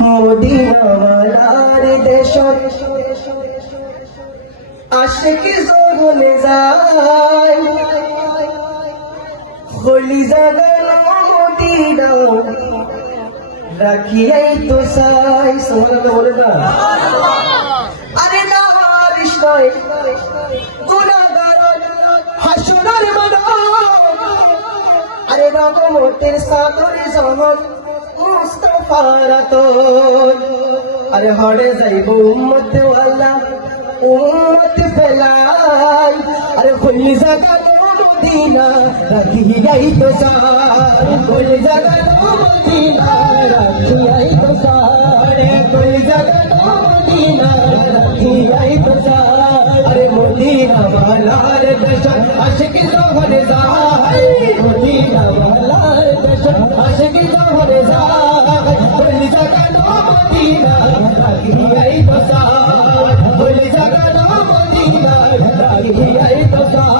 মদিনাওয়ালার দেশত আশিক যখন যায় হলি জাগানো মদিনা রাখিয়াই তো চাই। সুবহানাল্লাহ বলে না? আরে না হারিস নয় গুনাহগার হাসরের মাঠ, আরে রহমতের সাগর জগৎ মুস্তাফার আতর। আরে হরে যাইব উম্মত ওয়ালা উম্মত ফেলাই, আরে হলি জাগানো মদিনা রাখিয়াই তো চাই। হলি জাগানো মদিনা রাখিয়াই তো চাই। হলি জাগানো মদিনা রাখিয়াই তো চাই। আরে মদিনা ওয়ালার দেশত আশিক যখন যায়, মদিনা ওয়ালার দেশত আশিক যখন যায়, হলি জাগানো মদিনা রাখিয়াই তো চাই। হলি জাগানো মদিনা রাখিয়াই তো চাই।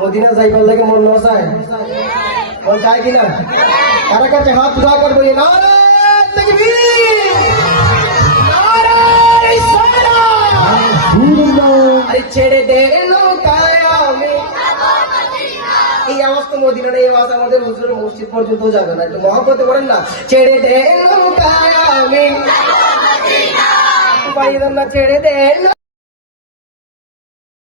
মদিনা যাইবার লাগে মন নসায় মন চায় কিনা? কারা কাছে হাত উঠা কর বলি নারে তাকবীর, নারে সালাম। আরে ছেড়ে দে নৌকায় আমি, এই আওয়াজ তো মদিনার এই আওয়াজ আমাদের হুজুরের মসজিদ পর্যন্ত যাবে না। একটু মহব্বতে বলেন না, ছেড়ে দে নৌকায় আমি, পাইলাম না ছেড়ে দে।